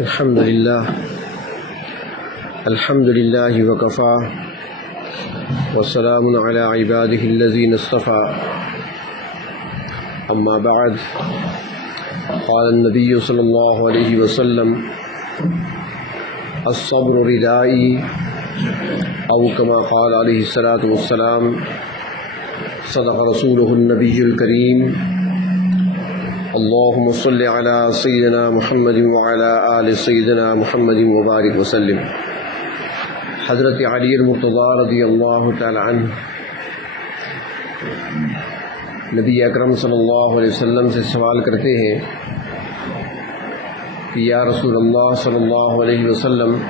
الحمد لله وكفى وسلام على عباده الذين اصطفى أما بعد قال النبي صلى الله عليه وسلم الصبر ردائي أو كما قال عليه الصلاة والسلام صدق رسوله النبي الكريم اللهم صل على سيدنا محمد وعلى آل سيدنا محمد وبارك وسلم۔ حضرت علی المرتضی رضی اللہ تعالی عنہ نبی اکرم صلی اللہ علیہ وسلم سے سوال کرتے ہیں کہ یا رسول اللہ صلی اللہ علیہ وسلم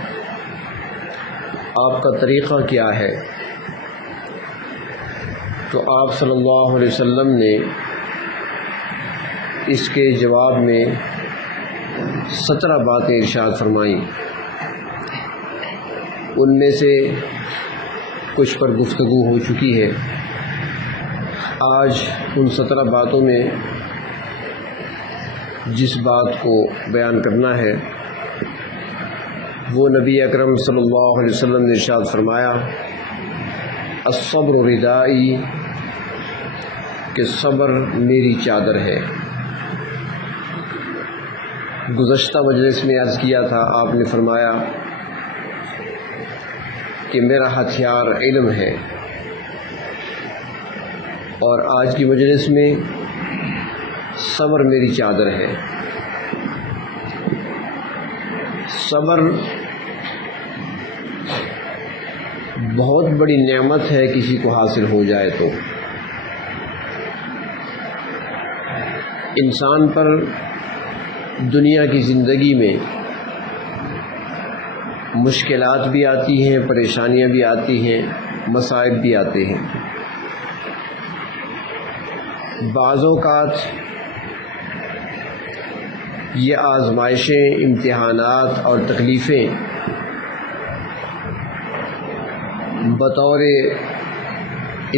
آپ کا طریقہ کیا ہے؟ تو آپ صلی اللہ علیہ وسلم نے اس کے جواب میں 17 باتیں ارشاد فرمائیں۔ ان میں سے کچھ پر گفتگو ہو چکی ہے۔ آج ان 17 باتوں میں جس بات کو بیان کرنا ہے وہ نبی اکرم صلی اللہ علیہ وسلم نے ارشاد فرمایا الصبر ردائی، کہ صبر میری چادر ہے۔ گزشتہ مجلس میں عرض کیا تھا، آپ نے فرمایا کہ میرا ہتھیار علم ہے، اور آج کی مجلس میں صبر میری چادر ہے۔ صبر بہت بڑی نعمت ہے کسی کو حاصل ہو جائے تو۔ انسان پر دنیا کی زندگی میں مشکلات بھی آتی ہیں، پریشانیاں بھی آتی ہیں، مصائب بھی آتے ہیں۔ بعض اوقات یہ آزمائشیں، امتحانات اور تکلیفیں بطور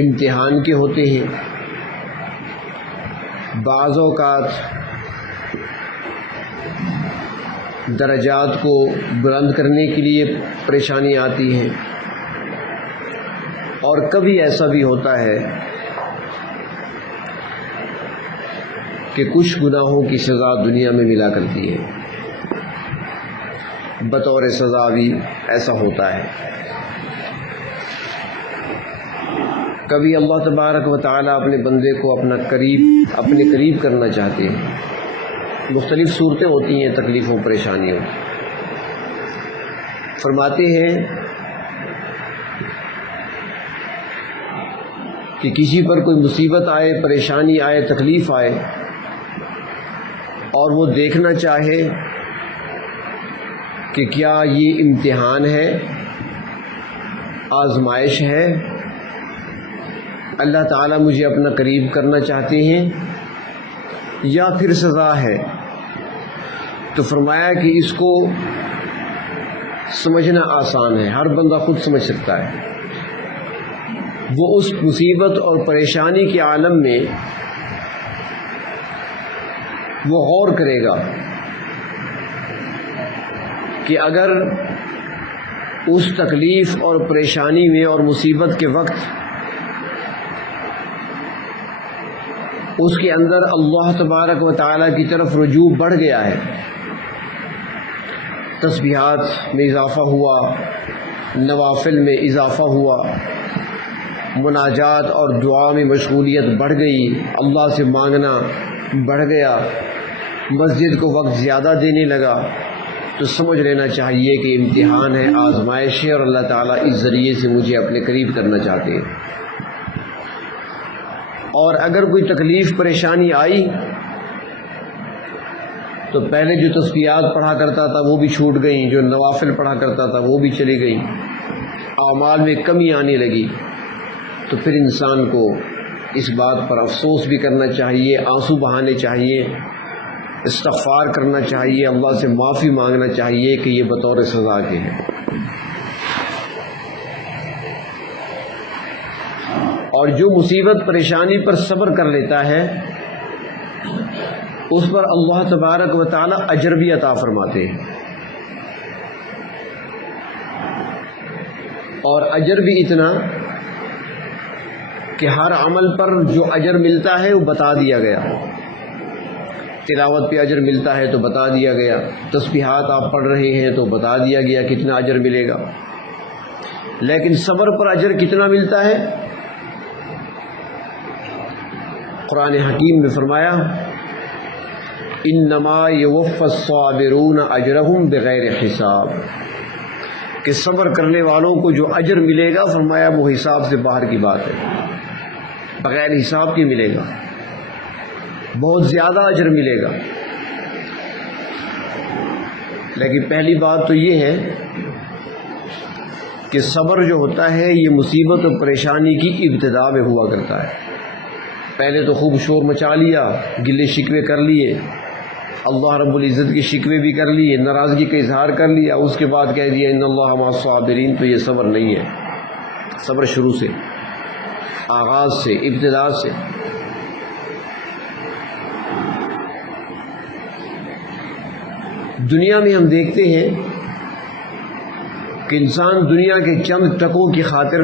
امتحان کے ہوتے ہیں، بعض اوقات درجات کو بلند کرنے کے لیے پریشانی آتی ہیں، اور کبھی ایسا بھی ہوتا ہے کہ کچھ گناہوں کی سزا دنیا میں ملا کرتی ہے۔ بطور سزا بھی ایسا ہوتا ہے۔ کبھی اللہ تبارک و تعالیٰ اپنے بندے کو اپنے قریب کرنا چاہتے ہیں۔ مختلف صورتیں ہوتی ہیں تکلیفوں پریشانیوں۔ فرماتے ہیں کہ کسی پر کوئی مصیبت آئے، پریشانی آئے، تکلیف آئے، اور وہ دیکھنا چاہے کہ کیا یہ امتحان ہے، آزمائش ہے، اللہ تعالیٰ مجھے اپنا قریب کرنا چاہتے ہیں، یا پھر سزا ہے، تو فرمایا کہ اس کو سمجھنا آسان ہے، ہر بندہ خود سمجھ سکتا ہے۔ وہ اس مصیبت اور پریشانی کے عالم میں وہ غور کرے گا کہ اگر اس تکلیف اور پریشانی میں اور مصیبت کے وقت اس کے اندر اللہ تبارک و تعالیٰ کی طرف رجوع بڑھ گیا ہے، تسبیحات میں اضافہ ہوا، نوافل میں اضافہ ہوا، مناجات اور دعا میں مشغولیت بڑھ گئی، اللہ سے مانگنا بڑھ گیا، مسجد کو وقت زیادہ دینے لگا، تو سمجھ لینا چاہیے کہ امتحان ہے، آزمائش ہے، اور اللہ تعالیٰ اس ذریعے سے مجھے اپنے قریب کرنا چاہتے ہیں۔ اور اگر کوئی تکلیف پریشانی آئی تو پہلے جو تسبیحات پڑھا کرتا تھا وہ بھی چھوٹ گئیں، جو نوافل پڑھا کرتا تھا وہ بھی چلی گئیں، اعمال میں کمی آنے لگی، تو پھر انسان کو اس بات پر افسوس بھی کرنا چاہیے، آنسو بہانے چاہیے، استغفار کرنا چاہیے، اللہ سے معافی مانگنا چاہیے کہ یہ بطور سزا کے ہیں۔ اور جو مصیبت پریشانی پر صبر کر لیتا ہے اس پر اللہ تبارک و تعالی اجر بھی عطا فرماتے ہیں۔ اور اجر بھی اتنا کہ ہر عمل پر جو اجر ملتا ہے وہ بتا دیا گیا. تلاوت پہ اجر ملتا ہے تو بتا دیا گیا، تسبیحات آپ پڑھ رہے ہیں تو بتا دیا گیا کتنا اجر ملے گا. لیکن صبر پر اجر کتنا ملتا ہے؟ قرآن حکیم میں فرمایا انما یوفی الصابرون اجرہم بغیر حساب، کہ صبر کرنے والوں کو جو اجر ملے گا فرمایا وہ حساب سے باہر کی بات ہے، بغیر حساب کی ملے گا، بہت زیادہ اجر ملے گا. لیکن پہلی بات تو یہ ہے کہ صبر جو ہوتا ہے یہ مصیبت اور پریشانی کی ابتدا میں ہوا کرتا ہے. پہلے تو خوب شور مچا لیا، گلے شکوے کر لیے، اللہ رب العزت کی شکوے بھی کر لیے، ناراضگی کا اظہار کر لیا، اس کے بعد کہہ دیا ان اللہ مع الصابرین، تو یہ صبر نہیں ہے. صبر شروع سے، آغاز سے، ابتدا سے. دنیا میں ہم دیکھتے ہیں کہ انسان دنیا کے چند ٹکوں کی خاطر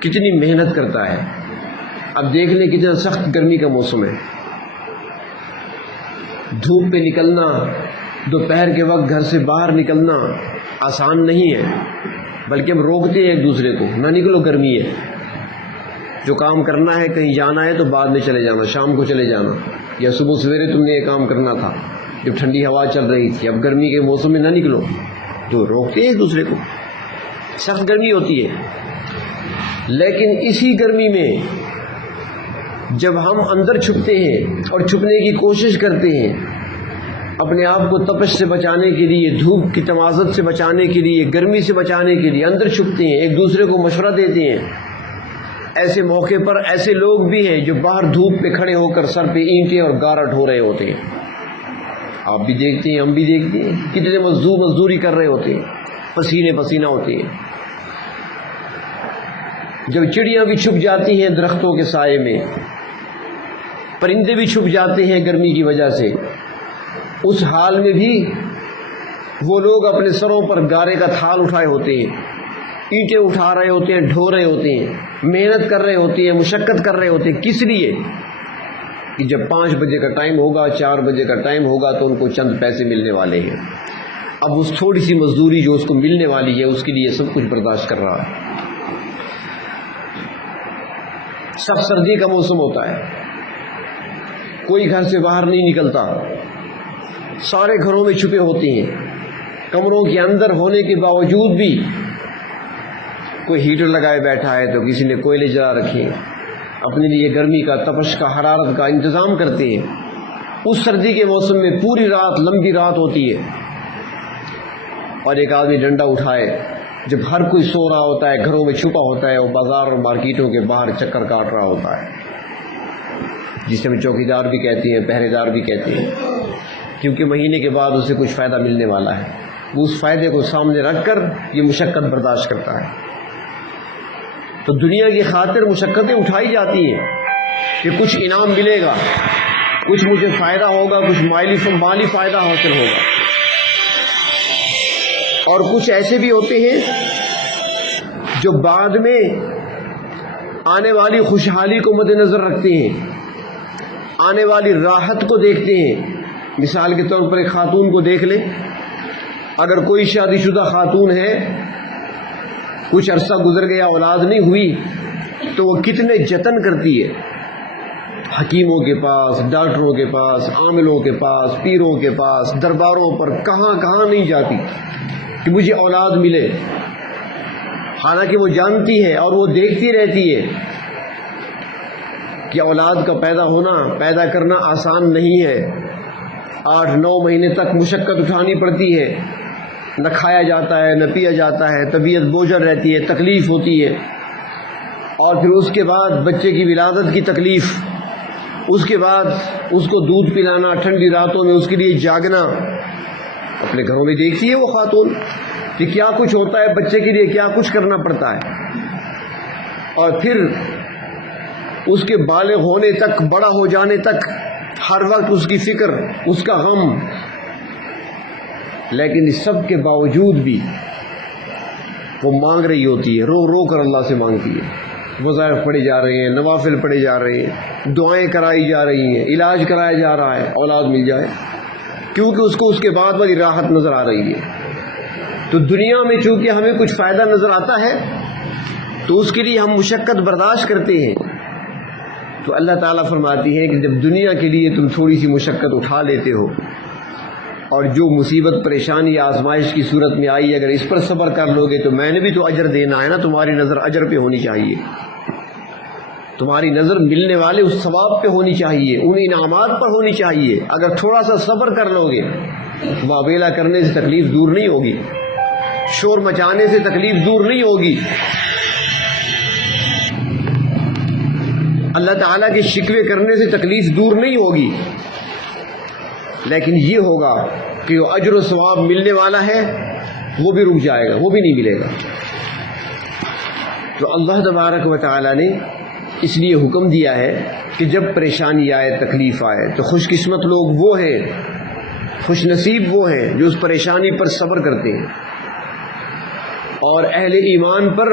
کتنی محنت کرتا ہے. اب دیکھ لیں کتنا سخت گرمی کا موسم ہے، دھوپ پہ نکلنا، دوپہر کے وقت گھر سے باہر نکلنا آسان نہیں ہے، بلکہ ہم روکتے ہیں ایک دوسرے کو، نہ نکلو گرمی ہے. جو کام کرنا ہے، کہیں جانا ہے تو بعد میں چلے جانا، شام کو چلے جانا، یا صبح سویرے تم نے یہ کام کرنا تھا جب ٹھنڈی ہوا چل رہی تھی. اب گرمی کے موسم میں نہ نکلو، تو روکتے ہیں ایک دوسرے کو. سخت گرمی ہوتی ہے. لیکن اسی گرمی میں جب ہم اندر چھپتے ہیں اور چھپنے کی کوشش کرتے ہیں، اپنے آپ کو تپش سے بچانے کے لیے، دھوپ کی تمازت سے بچانے کے لیے، گرمی سے بچانے کے لیے اندر چھپتے ہیں، ایک دوسرے کو مشورہ دیتے ہیں. ایسے موقع پر ایسے لوگ بھی ہیں جو باہر دھوپ پہ کھڑے ہو کر سر پہ اینٹیں اور گارا ڈھو رہے ہوتے ہیں. آپ بھی دیکھتے ہیں، ہم بھی دیکھتے ہیں، کتنے مزدوری کر رہے ہوتے ہیں، پسینے پسینہ ہوتے ہیں. جب چڑیاں بھی چھپ جاتی ہیں درختوں کے سائے میں، پرندے بھی چھپ جاتے ہیں گرمی کی وجہ سے، اس حال میں بھی وہ لوگ اپنے سروں پر گارے کا تھال اٹھائے ہوتے ہیں، اینٹیں اٹھا رہے ہوتے ہیں، ڈھو رہے ہوتے ہیں، محنت کر رہے ہوتے ہیں، مشقت کر رہے ہوتے ہیں. کس لیے؟ کہ جب 5 بجے کا ٹائم ہوگا، 4 بجے کا ٹائم ہوگا تو ان کو چند پیسے ملنے والے ہیں. اب اس تھوڑی سی مزدوری جو اس کو ملنے والی ہے اس کے لیے سب کچھ برداشت کر رہا ہے. سب سردی کا موسم ہوتا ہے، کوئی گھر سے باہر نہیں نکلتا، سارے گھروں میں چھپے ہوتے ہیں. کمروں کے اندر ہونے کے باوجود بھی کوئی ہیٹر لگائے بیٹھا ہے تو کسی نے کوئلے جلا رکھے، اپنے لیے گرمی کا، تپش کا، حرارت کا انتظام کرتے ہیں. اس سردی کے موسم میں پوری رات، لمبی رات ہوتی ہے، اور ایک آدمی ڈنڈا اٹھائے جب ہر کوئی سو رہا ہوتا ہے، گھروں میں چھپا ہوتا ہے، وہ بازار اور مارکیٹوں کے باہر چکر کاٹ رہا ہوتا ہے، جسے ہم چوکی دار بھی کہتے ہیں، پہرے دار بھی کہتے ہیں، کیونکہ مہینے کے بعد اسے کچھ فائدہ ملنے والا ہے. وہ اس فائدے کو سامنے رکھ کر یہ مشقت برداشت کرتا ہے. تو دنیا کی خاطر مشقتیں اٹھائی جاتی ہیں کہ کچھ انعام ملے گا، کچھ مجھے فائدہ ہوگا، کچھ مالی فائدہ حاصل ہوگا. اور کچھ ایسے بھی ہوتے ہیں جو بعد میں آنے والی خوشحالی کو مد نظر رکھتے ہیں، آنے والی راحت کو دیکھتے ہیں. مثال کے طور پر ایک خاتون کو دیکھ لیں، اگر کوئی شادی شدہ خاتون ہے، کچھ عرصہ گزر گیا، اولاد نہیں ہوئی، تو وہ کتنے جتن کرتی ہے، حکیموں کے پاس، ڈاکٹروں کے پاس، عاملوں کے پاس، پیروں کے پاس، درباروں پر، کہاں کہاں نہیں جاتی کہ مجھے اولاد ملے. حالانکہ وہ جانتی ہے اور وہ دیکھتی رہتی ہے کہ اولاد کا پیدا کرنا آسان نہیں ہے. 8-9 مہینے تک مشقت اٹھانی پڑتی ہے، نہ کھایا جاتا ہے، نہ پیا جاتا ہے، طبیعت بوجھل رہتی ہے، تکلیف ہوتی ہے. اور پھر اس کے بعد بچے کی ولادت کی تکلیف، اس کے بعد اس کو دودھ پلانا، ٹھنڈی راتوں میں اس کے لیے جاگنا. اپنے گھروں میں دیکھتی ہے وہ خاتون کہ کیا کچھ ہوتا ہے، بچے کے لیے کیا کچھ کرنا پڑتا ہے. اور پھر اس کے بالغ ہونے تک، بڑا ہو جانے تک ہر وقت اس کی فکر، اس کا غم. لیکن اس سب کے باوجود بھی وہ مانگ رہی ہوتی ہے، رو رو کر اللہ سے مانگتی ہے، وظائف پڑھے جا رہے ہیں، نوافل پڑھے جا رہے ہیں، دعائیں کرائی جا رہی ہیں، علاج کرایا جا رہا ہے، اولاد مل جائے، کیونکہ اس کو اس کے بعد والی راحت نظر آ رہی ہے۔ تو دنیا میں چونکہ ہمیں کچھ فائدہ نظر آتا ہے تو اس کے لیے ہم مشقت برداشت کرتے ہیں، تو اللہ تعالیٰ فرماتی ہے کہ جب دنیا کے لیے تم تھوڑی سی مشقت اٹھا لیتے ہو اور جو مصیبت پریشانی آزمائش کی صورت میں آئی اگر اس پر صبر کر لو گے تو میں نے بھی تو اجر دینا ہے نا، تمہاری نظر اجر پہ ہونی چاہیے، تمہاری نظر ملنے والے اس ثواب پہ ہونی چاہیے، ان انعامات پر ہونی چاہیے۔ اگر تھوڑا سا صبر کر لو گے، واویلا کرنے سے تکلیف دور نہیں ہوگی، شور مچانے سے تکلیف دور نہیں ہوگی، اللہ تعالیٰ کے شکوے کرنے سے تکلیف دور نہیں ہوگی، لیکن یہ ہوگا کہ جو اجر و ثواب ملنے والا ہے وہ بھی رک جائے گا، وہ بھی نہیں ملے گا۔ تو اللہ تبارک و تعالیٰ نے اس لیے حکم دیا ہے کہ جب پریشانی آئے، تکلیف آئے تو خوش قسمت لوگ وہ ہیں، خوش نصیب وہ ہیں جو اس پریشانی پر صبر کرتے ہیں، اور اہل ایمان پر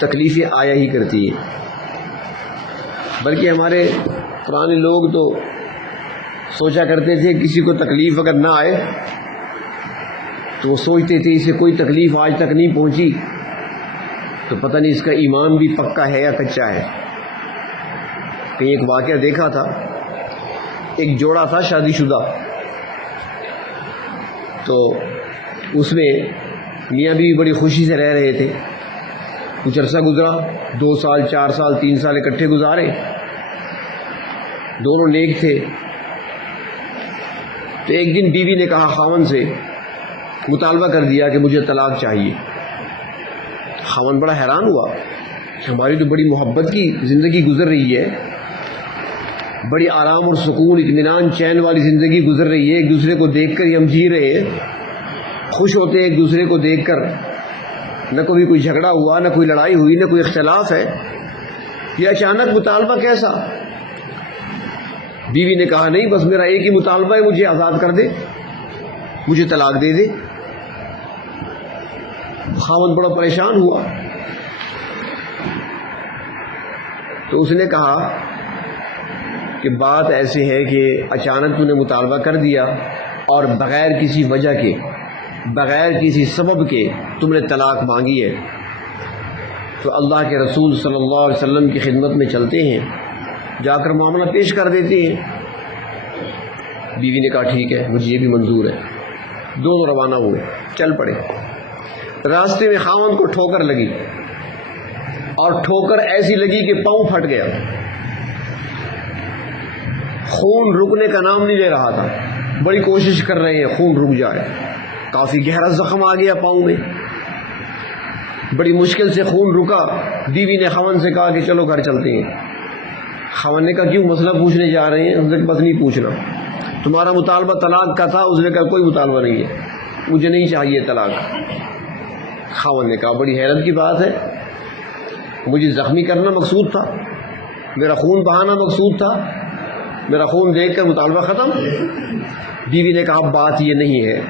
تکلیفیں آیا ہی کرتی ہیں۔ بلکہ ہمارے پرانے لوگ تو سوچا کرتے تھے کسی کو تکلیف اگر نہ آئے تو وہ سوچتے تھے اسے کوئی تکلیف آج تک نہیں پہنچی تو پتہ نہیں اس کا ایمان بھی پکا ہے یا کچا ہے۔ کہیں ایک واقعہ دیکھا تھا، ایک جوڑا تھا شادی شدہ، تو اس میں میاں بیوی بڑی خوشی سے رہ رہے تھے، کچھ عرصہ گزرا، 2 سال 4 سال 3 سال اکٹھے گزارے، دونوں نیک تھے۔ تو ایک دن بیوی نے کہا خاوند سے، مطالبہ کر دیا کہ مجھے طلاق چاہیے۔ خاوند بڑا حیران ہوا کہ ہماری تو بڑی محبت کی زندگی گزر رہی ہے، بڑی آرام اور سکون اطمینان چین والی زندگی گزر رہی ہے، ایک دوسرے کو دیکھ کر ہی ہم جی رہے ہیں، خوش ہوتے ہیں ایک دوسرے کو دیکھ کر، نہ کبھی کوئی جھگڑا ہوا، نہ کوئی لڑائی ہوئی، نہ کوئی اختلاف ہے، یہ اچانک مطالبہ کیسا؟ بیوی نے کہا نہیں، بس میرا ایک ہی مطالبہ ہے، مجھے آزاد کر دے، مجھے طلاق دے دے۔ خاوند بڑا پریشان ہوا، تو اس نے کہا کہ بات ایسی ہے کہ اچانک تو نے مطالبہ کر دیا اور بغیر کسی وجہ کے، بغیر کسی سبب کے تم نے طلاق مانگی ہے، تو اللہ کے رسول صلی اللہ علیہ وسلم کی خدمت میں چلتے ہیں، جا کر معاملہ پیش کر دیتے ہیں۔ بیوی نے کہا ٹھیک ہے، مجھے یہ بھی منظور ہے۔ دونوں روانہ ہوئے، چل پڑے۔ راستے میں خاوند کو ٹھوکر لگی، اور ٹھوکر ایسی لگی کہ پاؤں پھٹ گیا، خون رکنے کا نام نہیں لے رہا تھا، بڑی کوشش کر رہے ہیں خون رک جائے، کافی گہرا زخم آ گیا پاؤں میں، بڑی مشکل سے خون رکا۔ بیوی نے خاوند سے کہا کہ چلو گھر چلتے ہیں۔ خاوند نے کہا کیوں، مسئلہ پوچھنے جا رہے ہیں؟ اس نے کہا بس نہیں پوچھنا، تمہارا مطالبہ طلاق کا تھا۔ اس نے کہا کوئی مطالبہ نہیں ہے، مجھے نہیں چاہیے طلاق۔ خاوند نے کہا بڑی حیرت کی بات ہے، مجھے زخمی کرنا مقصود تھا، میرا خون بہانا مقصود تھا، میرا خون دیکھ کر مطالبہ ختم۔ بیوی نے کہا بات یہ نہیں ہے،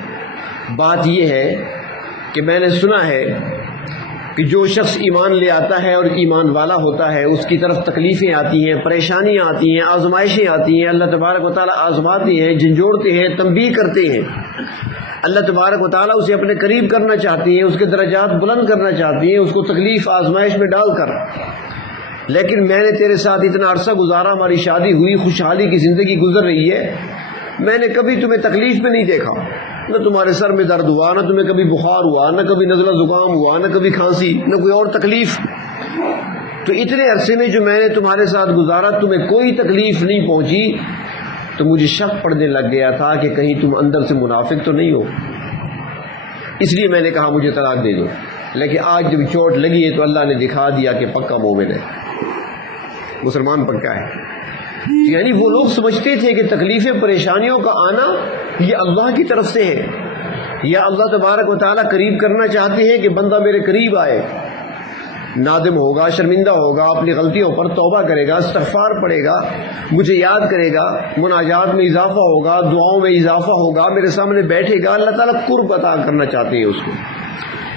بات یہ ہے کہ میں نے سنا ہے کہ جو شخص ایمان لے آتا ہے اور ایمان والا ہوتا ہے اس کی طرف تکلیفیں آتی ہیں، پریشانیاں آتی ہیں، آزمائشیں آتی ہیں، اللہ تبارک و تعالیٰ آزماتے ہیں، جھنجھوڑتے ہیں، تنبیہ کرتے ہیں، اللہ تبارک و تعالیٰ اسے اپنے قریب کرنا چاہتے ہیں، اس کے درجات بلند کرنا چاہتے ہیں، اس کو تکلیف آزمائش میں ڈال کر۔ لیکن میں نے تیرے ساتھ اتنا عرصہ گزارا، ہماری شادی ہوئی، خوشحالی کی زندگی گزر رہی ہے، میں نے کبھی تمہیں تکلیف میں نہیں دیکھا، نہ تمہارے سر میں درد ہوا، نہ تمہیں کبھی بخار ہوا، نہ کبھی نزلہ زکام ہوا، نہ کبھی کھانسی، نہ کوئی اور تکلیف۔ تو اتنے عرصے میں جو میں نے تمہارے ساتھ گزارا تمہیں کوئی تکلیف نہیں پہنچی، تو مجھے شک پڑنے لگ گیا تھا کہ کہیں تم اندر سے منافق تو نہیں ہو، اس لیے میں نے کہا مجھے طلاق دے دو۔ لیکن آج جب چوٹ لگی ہے تو اللہ نے دکھا دیا کہ پکا مومن ہے، مسلمان پکا ہے۔ یعنی وہ لوگ سمجھتے تھے کہ تکلیفیں پریشانیوں کا آنا یہ اللہ کی طرف سے ہے، یا اللہ تبارک و تعالیٰ قریب کرنا چاہتے ہیں کہ بندہ میرے قریب آئے، نادم ہوگا، شرمندہ ہوگا، اپنی غلطیوں پر توبہ کرے گا، استغفار پڑھے گا، مجھے یاد کرے گا، مناجات میں اضافہ ہوگا، دعاؤں میں اضافہ ہوگا، میرے سامنے بیٹھے گا، اللہ تعالیٰ قرب عطا کرنا چاہتے ہیں اس کو۔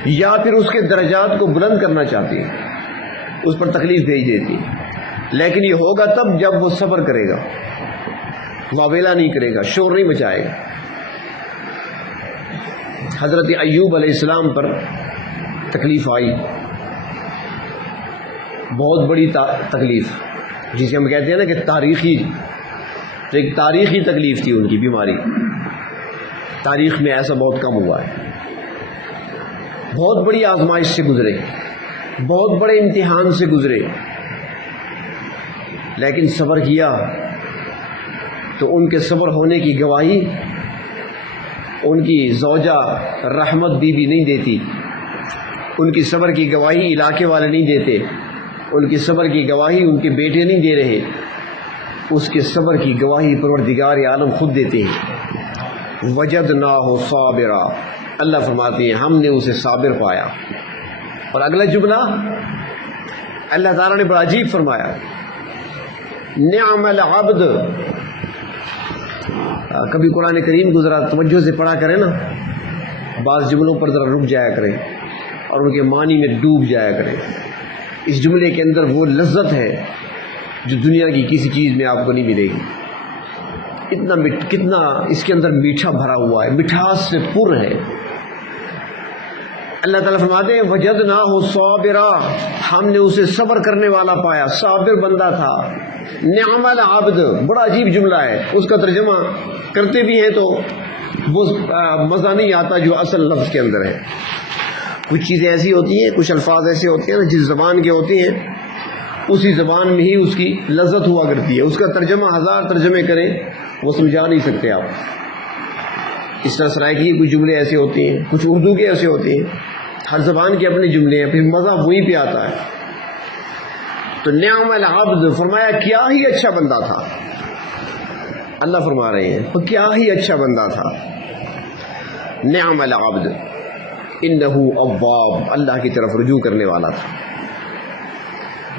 یا پھر اس کے درجات کو بلند کرنا چاہتی ہے، اس پر تکلیف بھیج دیتی ہے، لیکن یہ ہوگا تب جب وہ صبر کرے گا، واویلا نہیں کرے گا، شور نہیں مچائے گا۔ حضرت ایوب علیہ السلام پر تکلیف آئی، بہت بڑی تکلیف، جسے ہم کہتے ہیں نا کہ تاریخی، تو ایک تاریخی تکلیف تھی ان کی بیماری، تاریخ میں ایسا بہت کم ہوا ہے۔ بہت بڑی آزمائش سے گزرے، بہت بڑے امتحان سے گزرے، لیکن صبر کیا تو ان کے صبر ہونے کی گواہی ان کی زوجہ رحمت بی بی نہیں دیتی، ان کی صبر کی گواہی علاقے والے نہیں دیتے، ان کی صبر کی گواہی ان کے بیٹے نہیں دے رہے، اس کے صبر کی گواہی پروردگار عالم خود دیتے ہیں۔ وجدناہ صابرا، اللہ فرماتے ہیں ہم نے اسے صابر پایا۔ اور اگلا جملہ اللہ تعالیٰ نے بڑا عجیب فرمایا، نعم العبد۔ کبھی قرآن کریم کو ذرا توجہ سے پڑھا کریں نا، بعض جملوں پر ذرا رک جایا کریں اور ان کے معنی میں ڈوب جایا کریں۔ اس جملے کے اندر وہ لذت ہے جو دنیا کی کسی چیز میں آپ کو نہیں ملے گی۔ کتنا اس کے اندر میٹھا بھرا ہوا ہے، مٹھاس سے پر ہے۔ اللہ تعالیٰ فرماتے ہیں وجدناہ صابرا، ہم نے اسے صبر کرنے والا پایا، صابر بندہ تھا۔ نعم العبد، بڑا عجیب جملہ ہے، اس کا ترجمہ کرتے بھی ہیں تو وہ مزہ نہیں آتا جو اصل لفظ کے اندر ہے۔ کچھ چیزیں ایسی ہوتی ہیں، کچھ الفاظ ایسے ہوتے ہیں نا جس زبان کے ہوتے ہیں اسی زبان میں ہی اس کی لذت ہوا کرتی ہے، اس کا ترجمہ ہزار ترجمے کریں وہ سمجھا نہیں سکتے آپ۔ اس طرح سرائکی کچھ جملے ایسے ہوتے ہیں، کچھ اردو کے ایسے ہوتے ہیں، ہر زبان کے اپنے جملے ہیں، پھر مزہ وہیں پہ آتا ہے۔ تو نعم العبد، فرمایا کیا ہی اچھا بندہ تھا، اللہ فرما رہے ہیں تو کیا ہی اچھا بندہ تھا۔ نعم العبد انہ اواب، اللہ کی طرف رجوع کرنے والا تھا۔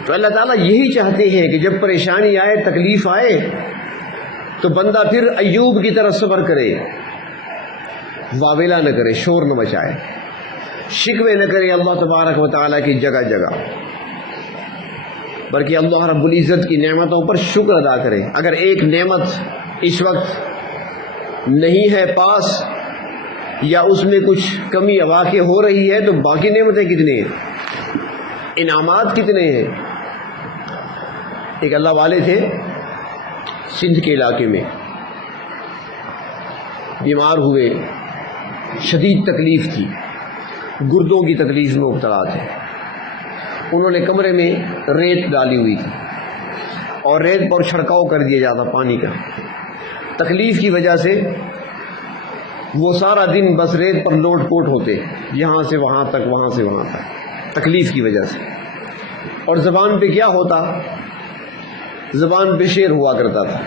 تو اللہ تعالیٰ یہی چاہتے ہیں کہ جب پریشانی آئے، تکلیف آئے تو بندہ پھر ایوب کی طرح صبر کرے، واویلا نہ کرے، شور نہ مچائے، شکوے نہ کرے اللہ تبارک و تعالیٰ کی جگہ جگہ، بلکہ اللہ رب العزت کی نعمتوں پر شکر ادا کرے۔ اگر ایک نعمت اس وقت نہیں ہے پاس یا اس میں کچھ کمی واقع ہو رہی ہے تو باقی نعمتیں کتنے ہیں، انعامات کتنے ہیں۔ ایک اللہ والے تھے سندھ کے علاقے میں، بیمار ہوئے، شدید تکلیف تھی، گردوں کی تکلیف میں مبتلا تھے۔ انہوں نے کمرے میں ریت ڈالی ہوئی تھی اور ریت پر چھڑکاؤ کر دیا جاتا پانی کا۔ تکلیف کی وجہ سے وہ سارا دن بس ریت پر لوٹ پوٹ ہوتے، یہاں سے وہاں تک، وہاں سے وہاں تک، تکلیف کی وجہ سے۔ اور زبان پہ کیا ہوتا، زبان پہ شعر ہوا کرتا تھا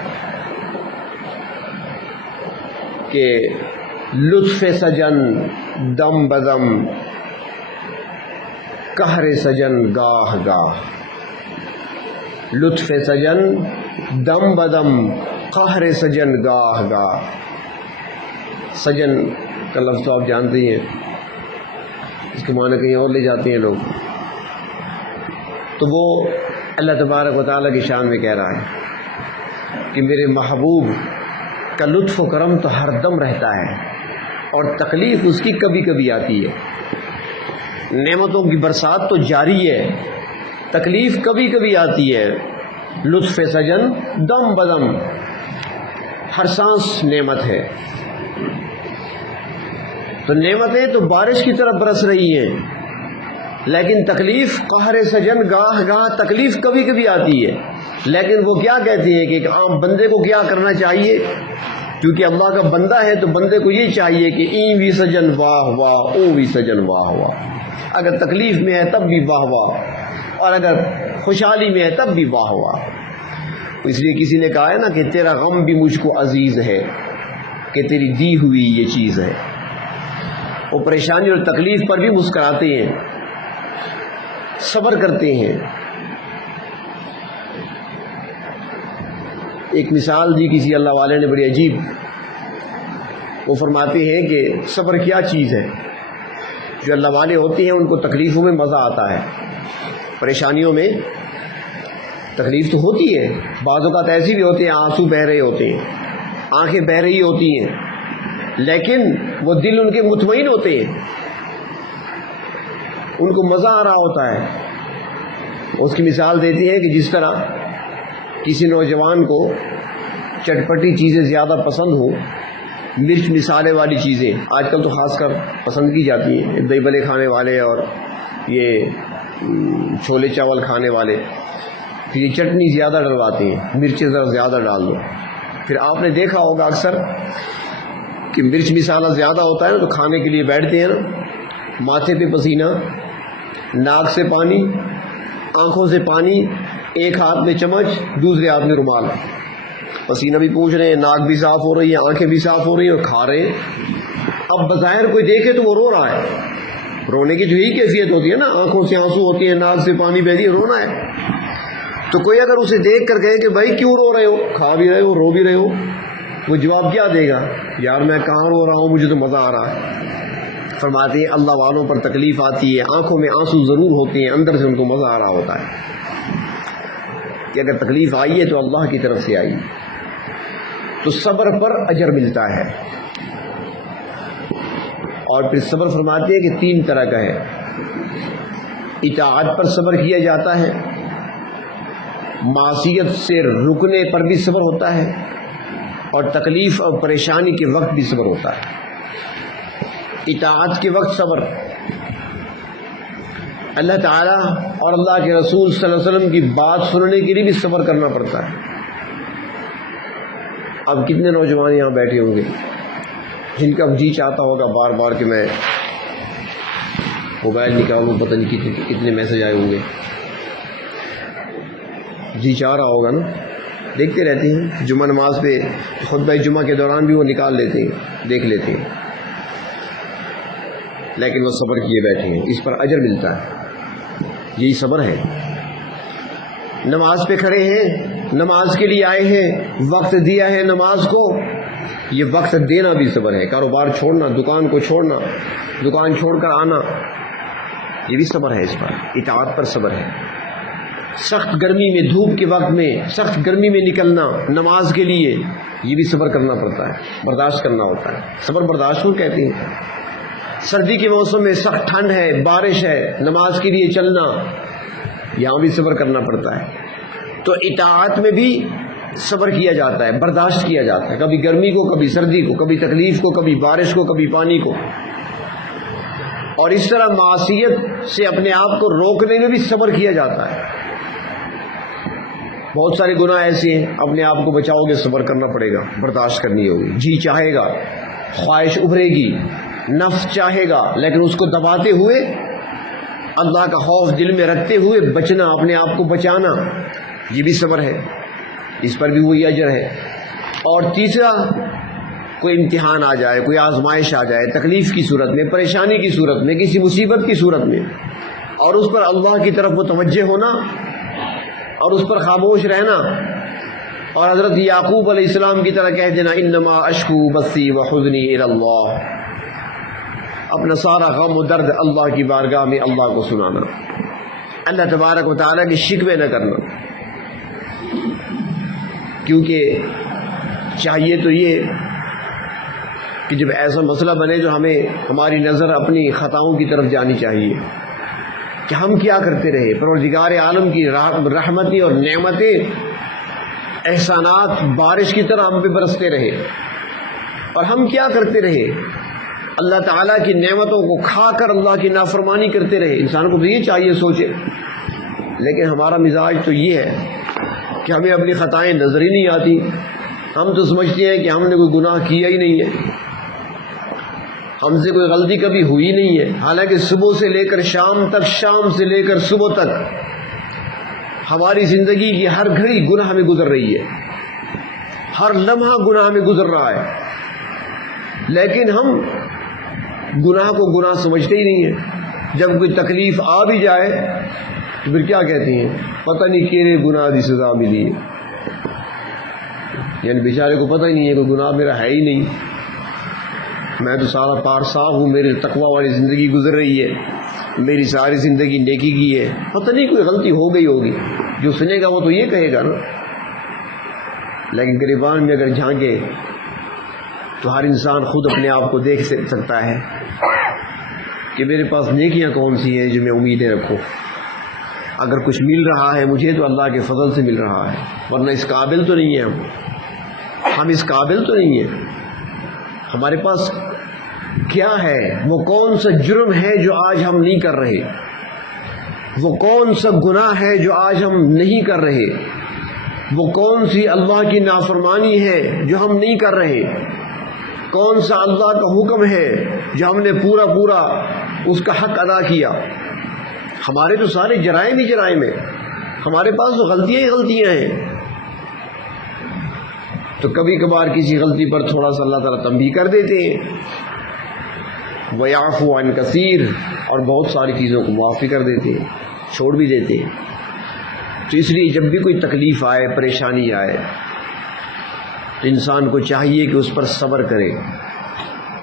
کہ لطف سجن دم بدم قہر سجن گاہ گاہ، لطف سجن دم بدم قہر سجن گاہ گاہ۔ سجن کا لفظ تو آپ جانتے ہی ہیں، اس کے معنی کہیں اور لے جاتے ہیں لوگ، تو وہ اللہ تبارک و تعالیٰ کی شان میں کہہ رہا ہے کہ میرے محبوب کا لطف و کرم تو ہر دم رہتا ہے اور تکلیف اس کی کبھی کبھی آتی ہے۔ نعمتوں کی برسات تو جاری ہے، تکلیف کبھی کبھی آتی ہے۔ لطف سجن دم بدم، ہر سانس نعمت ہے۔ تو نعمتیں تو بارش کی طرح برس رہی ہیں، لیکن تکلیف قہر سجن گاہ گاہ، تکلیف کبھی کبھی آتی ہے۔ لیکن وہ کیا کہتے ہیں کہ ایک عام بندے کو کیا کرنا چاہیے، کیونکہ اللہ کا بندہ ہے تو بندے کو یہ چاہیے کہ این وی سجن واہ واہ، او وی سجن واہ واہ۔ اگر تکلیف میں ہے تب بھی واہ واہ، اور اگر خوشحالی میں ہے تب بھی واہ واہ۔ اس لیے کسی نے کہا ہے نا کہ تیرا غم بھی مجھ کو عزیز ہے، کہ تیری دی ہوئی یہ چیز ہے۔ وہ پریشانی اور تکلیف پر بھی مسکراتے ہیں، صبر کرتے ہیں۔ ایک مثال دی کسی اللہ والے نے بڑی عجیب، وہ فرماتے ہیں کہ صبر کیا چیز ہے جو اللہ والے ہوتے ہیں ان کو تکلیفوں میں مزہ آتا ہے، پریشانیوں میں تکلیف تو ہوتی ہے، بعض اوقات ایسی بھی ہوتی ہیں آنسو بہہ رہے ہوتے ہیں، آنکھیں بہہ رہی ہوتی ہیں، لیکن وہ دل ان کے مطمئن ہوتے ہیں، ان کو مزہ آ رہا ہوتا ہے۔ اس کی مثال دیتی ہے کہ جس طرح کسی نوجوان کو چٹپٹی چیزیں زیادہ پسند ہوں، مرچ مسالے والی چیزیں آج کل تو خاص کر پسند کی جاتی ہیں، دہی بلے کھانے والے اور یہ چھولے چاول کھانے والے، پھر یہ چٹنی زیادہ ڈلواتے ہیں، مرچیں ذرا زیادہ ڈال دو۔ پھر آپ نے دیکھا ہوگا اکثر کہ مرچ مسالہ زیادہ ہوتا ہے نا تو کھانے کے لیے بیٹھتے ہیں نا، ماتھے پہ پسینہ، ناک سے پانی، آنکھوں سے پانی، ایک ہاتھ میں چمچ دوسرے ہاتھ میں رومال، پسینہ بھی پوچھ رہے ہیں، ناک بھی صاف ہو رہی ہے، آنکھیں بھی صاف ہو رہی ہیں اور کھا رہے ہیں۔ اب بظاہر کوئی دیکھے تو وہ رو رہا ہے، رونے کی جو ہی کیفیت ہوتی ہے نا، آنکھوں سے آنسو ہوتی ہیں، ناک سے پانی بہ رہی ہے، رونا ہے۔ تو کوئی اگر اسے دیکھ کر کہے کہ بھائی کیوں رو رہے ہو، کھا بھی رہے ہو رو بھی رہے ہو، وہ جواب کیا دے گا؟ یار میں کہاں رو رہا ہوں، مجھے تو مزہ آ رہا ہے۔ فرماتے ہیں اللہ والوں پر تکلیف آتی ہے، آنکھوں میں آنسو ضرور ہوتے ہیں، اندر سے ان کو مزہ آ رہا ہوتا ہے کہ اگر تکلیف آئی ہے تو اللہ کی طرف سے آئی۔ تو صبر پر اجر ملتا ہے۔ اور پھر صبر فرماتے ہیں کہ 3 طرح کا ہے، اطاعت پر صبر کیا جاتا ہے، معصیت سے رکنے پر بھی صبر ہوتا ہے، اور تکلیف اور پریشانی کے وقت بھی صبر ہوتا ہے۔ اطاعت کے وقت صبر، اللہ تعالیٰ اور اللہ کے رسول صلی اللہ علیہ وسلم کی بات سننے کے لیے بھی صبر کرنا پڑتا ہے۔ اب کتنے نوجوان یہاں بیٹھے ہوں گے جن کا جی چاہتا ہوگا بار بار کہ میں موبائل نکالوں، پتہ نہیں کتنے میسج آئے ہوں گے، جی چاہ رہا ہوگا نا، دیکھتے رہتے ہیں، جمعہ نماز پہ خطبہ جمعہ کے دوران بھی وہ نکال لیتے ہیں، دیکھ لیتے ہیں، لیکن وہ صبر کیے بیٹھے ہیں، اس پر اجر ملتا ہے، یہی صبر ہے۔ نماز پہ کھڑے ہیں، نماز کے لیے آئے ہیں، وقت دیا ہے نماز کو، یہ وقت دینا بھی صبر ہے۔ کاروبار چھوڑنا، دکان کو چھوڑنا، دکان چھوڑ کر آنا، یہ بھی صبر ہے، اس پر اطاعت پر صبر ہے۔ سخت گرمی میں، دھوپ کے وقت میں سخت گرمی میں نکلنا نماز کے لیے، یہ بھی صبر کرنا پڑتا ہے، برداشت کرنا ہوتا ہے۔ صبر برداشت کو کہتے ہیں۔ سردی کے موسم میں سخت ٹھنڈ ہے، بارش ہے، نماز کے لیے چلنا، یہاں بھی صبر کرنا پڑتا ہے۔ تو اطاعت میں بھی صبر کیا جاتا ہے، برداشت کیا جاتا ہے، کبھی گرمی کو، کبھی سردی کو، کبھی تکلیف کو، کبھی بارش کو، کبھی پانی کو۔ اور اس طرح معصیت سے اپنے آپ کو روکنے میں بھی صبر کیا جاتا ہے۔ بہت سارے گناہ ایسے ہیں، اپنے آپ کو بچاؤ گے صبر کرنا پڑے گا، برداشت کرنی ہوگی، جی چاہے گا، خواہش ابھرے گی، نفس چاہے گا، لیکن اس کو دباتے ہوئے، اللہ کا خوف دل میں رکھتے ہوئے بچنا، اپنے آپ کو بچانا، یہ بھی صبر ہے، اس پر بھی وہی اجر ہے۔ اور تیسرا، کوئی امتحان آ جائے، کوئی آزمائش آ جائے، تکلیف کی صورت میں، پریشانی کی صورت میں، کسی مصیبت کی صورت میں، اور اس پر اللہ کی طرف متوجہ ہونا اور اس پر خاموش رہنا، اور حضرت یعقوب علیہ السلام کی طرح کہہ دینا انما اشکو بثی وحزنی الی اللہ، اپنا سارا غم و درد اللہ کی بارگاہ میں اللہ کو سنانا، اللہ تبارک و تعالیٰ کے شکوے نہ کرنا، کیونکہ چاہیے تو یہ کہ جب ایسا مسئلہ بنے جو ہماری نظر اپنی خطاؤں کی طرف جانی چاہیے کہ ہم کیا کرتے رہے، پروردگار عالم کی رحمتیں اور نعمتیں، احسانات بارش کی طرح ہم پہ برستے رہے، اور ہم کیا کرتے رہے، اللہ تعالیٰ کی نعمتوں کو کھا کر اللہ کی نافرمانی کرتے رہے۔ انسان کو تو یہ چاہیے سوچے، لیکن ہمارا مزاج تو یہ ہے کہ ہمیں اپنی خطائیں نظر ہی نہیں آتی، ہم تو سمجھتے ہیں کہ ہم نے کوئی گناہ کیا ہی نہیں ہے، ہم سے کوئی غلطی کبھی ہوئی نہیں ہے، حالانکہ صبح سے لے کر شام تک، شام سے لے کر صبح تک ہماری زندگی کی ہر گھڑی گناہ میں گزر رہی ہے، ہر لمحہ گناہ میں گزر رہا ہے، لیکن ہم گناہ کو گناہ سمجھتے ہی نہیں ہیں۔ جب کوئی تکلیف آ بھی جائے تو پھر کیا کہتے ہیں، پتہ نہیں کیرے گناہ دی سزا ملی ہے، یعنی بیچارے کو پتہ ہی نہیں ہے کوئی گناہ میرا ہے ہی نہیں، میں تو سارا پار صاف ہوں، میری تقوی والی زندگی گزر رہی ہے، میری ساری زندگی نیکی کی ہے، پتہ نہیں کوئی غلطی ہو گئی ہوگی۔ جو سنے گا وہ تو یہ کہے گا نا۔ لیکن گریبان میں اگر جھانکے تو ہر انسان خود اپنے آپ کو دیکھ سکتا ہے کہ میرے پاس نیکیاں کون سی ہیں جو میں امیدیں رکھوں۔ اگر کچھ مل رہا ہے مجھے تو اللہ کے فضل سے مل رہا ہے، ورنہ اس قابل تو نہیں ہے ہم اس قابل تو نہیں ہیں۔ ہمارے پاس کیا ہے؟ وہ کون سا جرم ہے جو آج ہم نہیں کر رہے؟ وہ کون سا گناہ ہے جو آج ہم نہیں کر رہے؟ وہ کون سی اللہ کی نافرمانی ہے جو ہم نہیں کر رہے؟ کون سا اللہ کا حکم ہے جو ہم نے پورا پورا اس کا حق ادا کیا؟ ہمارے تو سارے جرائم ہی جرائم ہیں، ہمارے پاس تو غلطیاں ہی غلطیاں ہیں۔ تو کبھی کبھار کسی غلطی پر تھوڑا سا اللہ تعالیٰ تنبیہ کر دیتے ہیں، وَيَعْفُو عَنْ كَثِيرٍ، اور بہت ساری چیزوں کو معاف بھی کر دیتے ہیں، چھوڑ بھی دیتے ہیں۔ تو اس لیے جب بھی کوئی تکلیف آئے، پریشانی آئے، تو انسان کو چاہیے کہ اس پر صبر کرے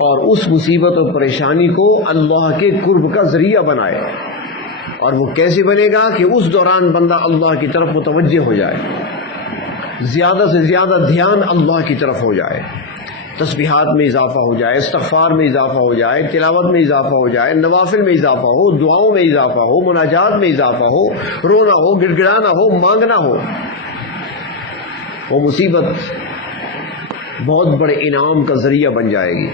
اور اس مصیبت اور پریشانی کو اللہ کے قرب کا ذریعہ بنائے۔ اور وہ کیسے بنے گا؟ کہ اس دوران بندہ اللہ کی طرف متوجہ ہو جائے، زیادہ سے زیادہ دھیان اللہ کی طرف ہو جائے، تسبیحات میں اضافہ ہو جائے، استغفار میں اضافہ ہو جائے، تلاوت میں اضافہ ہو جائے، نوافل میں اضافہ ہو، دعاؤں میں اضافہ ہو، مناجات میں اضافہ ہو، رونا ہو، گڑ گڑانا ہو، مانگنا ہو۔ وہ مصیبت بہت بڑے انعام کا ذریعہ بن جائے گی،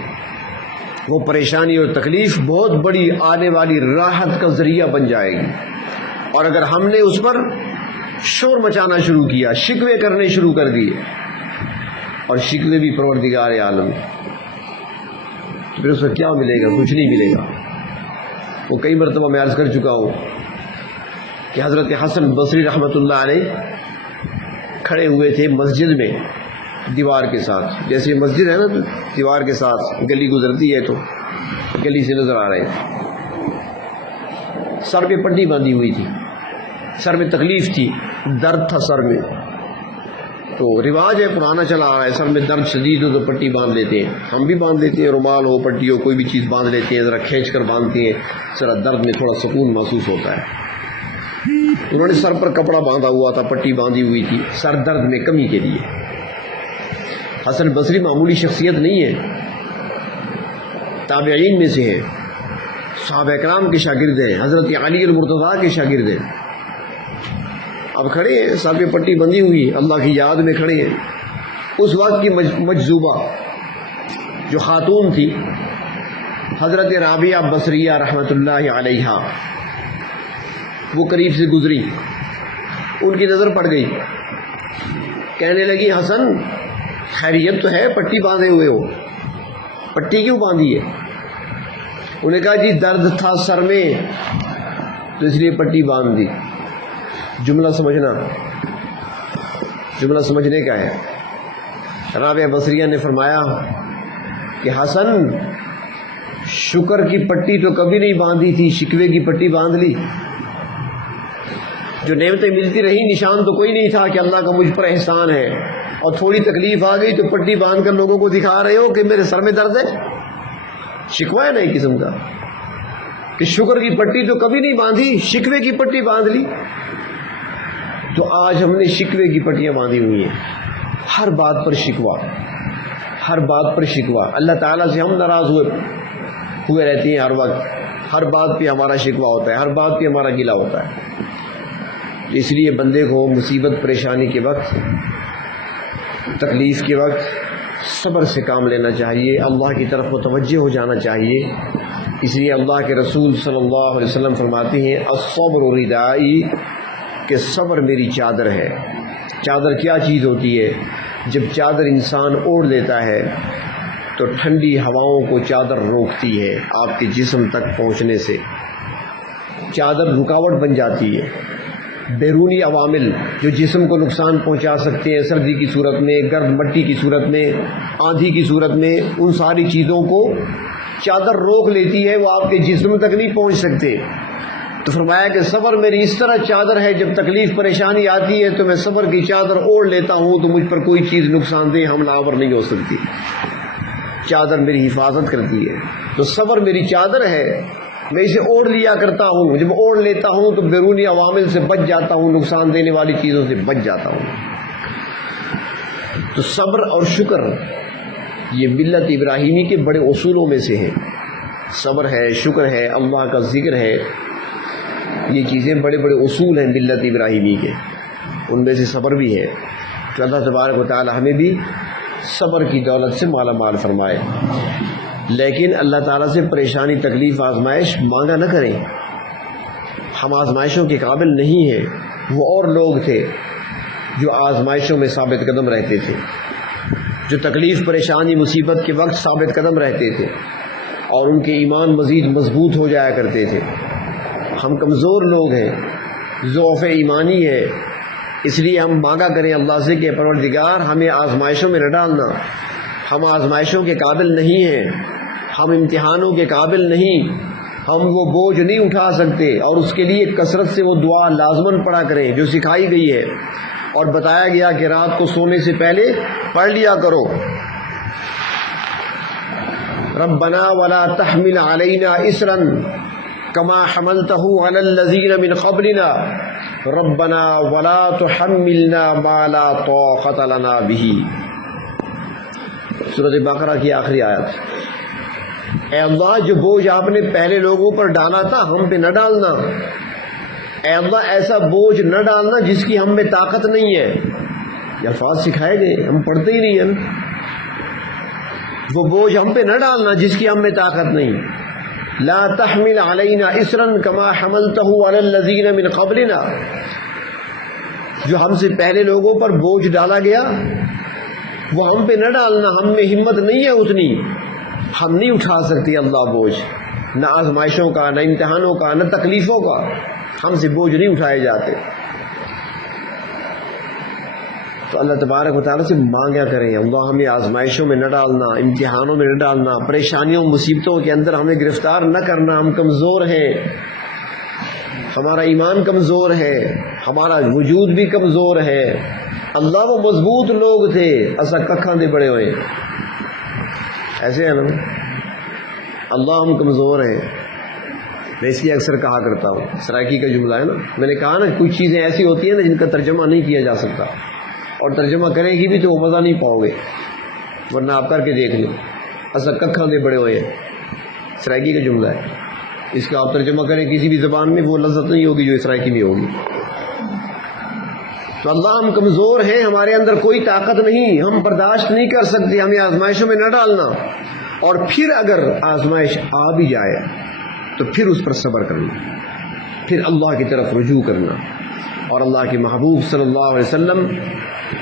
وہ پریشانی اور تکلیف بہت بڑی آنے والی راحت کا ذریعہ بن جائے گی۔ اور اگر ہم نے اس پر شور مچانا شروع کیا، شکوے کرنے شروع کر دیے، اور شکوے بھی پروردگار عالم، پھر اس کو کیا ملے گا؟ کچھ نہیں ملے گا۔ وہ کئی مرتبہ میں عرض کر چکا ہوں کہ حضرت حسن بصری رحمۃ اللہ علیہ کھڑے ہوئے تھے مسجد میں دیوار کے ساتھ، جیسے مسجد ہے نا تو دیوار کے ساتھ گلی گزرتی ہے تو گلی سے نظر آ رہے تھے۔ سر پہ پٹی باندھی ہوئی تھی، سر میں تکلیف تھی، درد تھا سر میں۔ تو رواج ہے، پرانا چلا آ رہا ہے، سر میں درد شدید ہو تو پٹی باندھ لیتے ہیں، ہم بھی باندھ لیتے ہیں، رومال ہو، پٹی ہو، کوئی بھی چیز باندھ لیتے ہیں، ذرا کھینچ کر باندھتے ہیں، ذرا درد میں تھوڑا سکون محسوس ہوتا ہے۔ انہوں نے سر پر کپڑا باندھا ہوا تھا، پٹی باندھی ہوئی تھی سر درد میں کمی کے لیے۔ حسن بصری معمولی شخصیت نہیں ہے، تابعین میں سے ہے، صحابہ اکرام کے شاگرد ہیں، حضرت علی المرتضیٰ کے شاگرد ہیں۔ اب کھڑے ہیں، سر پہ پٹی بندھی ہوئی، اللہ کی یاد میں کھڑے ہیں۔ اس وقت کی مجذوبہ جو خاتون تھی حضرت رابعہ بصریہ رحمۃ اللہ علیہا، وہ قریب سے گزری، ان کی نظر پڑ گئی، کہنے لگی حسن خیریت تو ہے، پٹی باندھے ہوئے ہو، پٹی کیوں باندھی ہے؟ انہوں نے کہا جی درد تھا سر میں تو اس لیے پٹی باندھ دی۔ جملہ سمجھنا، جملہ سمجھنے کا ہے۔ رابعہ بصریہ نے فرمایا کہ حسن شکر کی پٹی تو کبھی نہیں باندھی تھی، شکوے کی پٹی باندھ لی۔ جو نعمتیں ملتی رہی نشان تو کوئی نہیں تھا کہ اللہ کا مجھ پر احسان ہے، اور تھوڑی تکلیف آ گئی تو پٹی باندھ کر لوگوں کو دکھا رہے ہو کہ میرے سر میں درد ہے۔ شکوہ ہے نا ایک قسم کا، کہ شکر کی پٹی تو کبھی نہیں باندھی، شکوے کی پٹی باندھ لی۔ تو آج ہم نے شکوے کی پٹیاں باندھی ہوئی ہیں، ہر بات پر شکوہ، ہر بات پر شکوہ۔ اللہ تعالیٰ سے ہم ناراض ہوئے رہتے ہیں ہر وقت، ہر بات پہ ہمارا شکوہ ہوتا ہے، ہر بات پہ ہمارا گلہ ہوتا ہے۔ اس لیے بندے کو مصیبت پریشانی کے وقت، تکلیف کے وقت صبر سے کام لینا چاہیے، اللہ کی طرف متوجہ ہو جانا چاہیے۔ اس لیے اللہ کے رسول صلی اللہ علیہ وسلم فرماتے ہیں الصبر ردائی، کہ صبر میری چادر ہے۔ چادر کیا چیز ہوتی ہے؟ جب چادر انسان اوڑھ لیتا ہے تو ٹھنڈی ہواؤں کو چادر روکتی ہے آپ کے جسم تک پہنچنے سے، چادر رکاوٹ بن جاتی ہے۔ بیرونی عوامل جو جسم کو نقصان پہنچا سکتے ہیں، سردی کی صورت میں، گرد مٹی کی صورت میں، آندھی کی صورت میں، ان ساری چیزوں کو چادر روک لیتی ہے، وہ آپ کے جسم تک نہیں پہنچ سکتے۔ تو فرمایا کہ صبر میری اس طرح چادر ہے، جب تکلیف پریشانی آتی ہے تو میں صبر کی چادر اوڑھ لیتا ہوں تو مجھ پر کوئی چیز نقصان دہ حملہ آور نہیں ہو سکتی۔ چادر میری حفاظت کرتی ہے. تو صبر میری چادر ہے، میں اسے اوڑھ لیا کرتا ہوں. جب اوڑھ لیتا ہوں تو بیرونی عوامل سے بچ جاتا ہوں، نقصان دینے والی چیزوں سے بچ جاتا ہوں. تو صبر اور شکر یہ ملت ابراہیمی کے بڑے اصولوں میں سے ہے. صبر ہے، شکر ہے، اللہ کا ذکر ہے، یہ چیزیں بڑے بڑے اصول ہیں ملت ابراہیمی کے، ان میں سے صبر بھی ہے. تو اللہ تبارک و تعالی ہمیں بھی صبر کی دولت سے مالا مال فرمائے. لیکن اللہ تعالیٰ سے پریشانی، تکلیف، آزمائش مانگا نہ کریں. ہم آزمائشوں کے قابل نہیں ہیں. وہ اور لوگ تھے جو آزمائشوں میں ثابت قدم رہتے تھے، جو تکلیف، پریشانی، مصیبت کے وقت ثابت قدم رہتے تھے اور ان کے ایمان مزید مضبوط ہو جایا کرتے تھے. ہم کمزور لوگ ہیں، ضعف ایمانی ہے، اس لیے ہم مانگا کریں اللہ سے کہ پروردگار ہمیں آزمائشوں میں نہ ڈالنا. ہم آزمائشوں کے قابل نہیں ہیں، ہم امتحانوں کے قابل نہیں، ہم وہ بوجھ نہیں اٹھا سکتے. اور اس کے لیے کثرت سے وہ دعا لازماً پڑھا کریں جو سکھائی گئی ہے اور بتایا گیا کہ رات کو سونے سے پہلے پڑھ لیا کرو. ربنا ولا تحمل علينا اسرا كما حملته على الذين من قبلنا ربنا ولا تحملنا ما لا طاقة لنا به. سورۃ بقرہ کی آخری آیت. اے اللہ جو بوجھ آپ نے پہلے لوگوں پر ڈالا تھا ہم پہ نہ ڈالنا. اے اللہ ایسا بوجھ نہ ڈالنا جس کی ہم میں طاقت نہیں ہے. یہ الفاظ سکھائے گئے، ہم پڑھتے ہی نہیں ہیں. وہ بوجھ ہم پہ نہ ڈالنا جس کی ہم میں طاقت نہیں. لا تحمل علینا اسرا کما حملته علی الذین من قبلنا، جو ہم سے پہلے لوگوں پر بوجھ ڈالا گیا وہ ہم پہ نہ ڈالنا. ہم میں ہمت نہیں ہے اتنی، ہم نہیں اٹھا سکتے اللہ بوجھ، نہ آزمائشوں کا، نہ امتحانوں کا، نہ تکلیفوں کا. ہم سے بوجھ نہیں اٹھائے جاتے. تو اللہ تبارک و تعالیٰ سے مانگا کریں اللہ ہمیں آزمائشوں میں نہ ڈالنا، امتحانوں میں نہ ڈالنا، پریشانیوں مصیبتوں کے اندر ہمیں گرفتار نہ کرنا. ہم کمزور ہیں، ہمارا ایمان کمزور ہے، ہمارا وجود بھی کمزور ہے. اللہ وہ مضبوط لوگ تھے ایسا ککھاں دے بڑے ہوئے، ایسے ہیں نا. اللہ ہم کمزور ہیں. میں اس لیے اکثر کہا کرتا ہوں، سرائکی کا جملہ ہے نا، میں نے کہا نا کچھ چیزیں ایسی ہوتی ہیں نا جن کا ترجمہ نہیں کیا جا سکتا، اور ترجمہ کریں گی بھی تو وہ مزہ نہیں پاؤ گے، ورنہ آپ کر کے دیکھ لیں. ایسا ککھاں دے بڑے ہوئے ہیں، سرائکی کا جملہ ہے. اس کا آپ ترجمہ کریں کسی بھی زبان میں وہ لذت نہیں ہوگی جو اس سرائکی میں ہوگی. تو اللہ ہم کمزور ہیں، ہمارے اندر کوئی طاقت نہیں، ہم برداشت نہیں کر سکتے، ہمیں آزمائشوں میں نہ ڈالنا. اور پھر اگر آزمائش آ بھی جائے تو پھر اس پر صبر کرنا، پھر اللہ کی طرف رجوع کرنا، اور اللہ کے محبوب صلی اللہ علیہ وسلم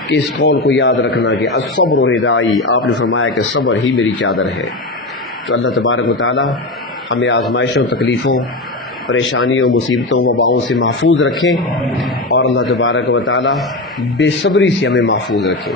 کے اس قول کو یاد رکھنا کہ الصبر ردائی، آپ نے فرمایا کہ صبر ہی میری چادر ہے. تو اللہ تبارک و تعالی ہمیں آزمائشوں، تکلیفوں، پریشانیوں، مصیبتوں، وباؤں سے محفوظ رکھیں، اور اللہ تبارک و تعالی بے صبری سے ہمیں محفوظ رکھیں.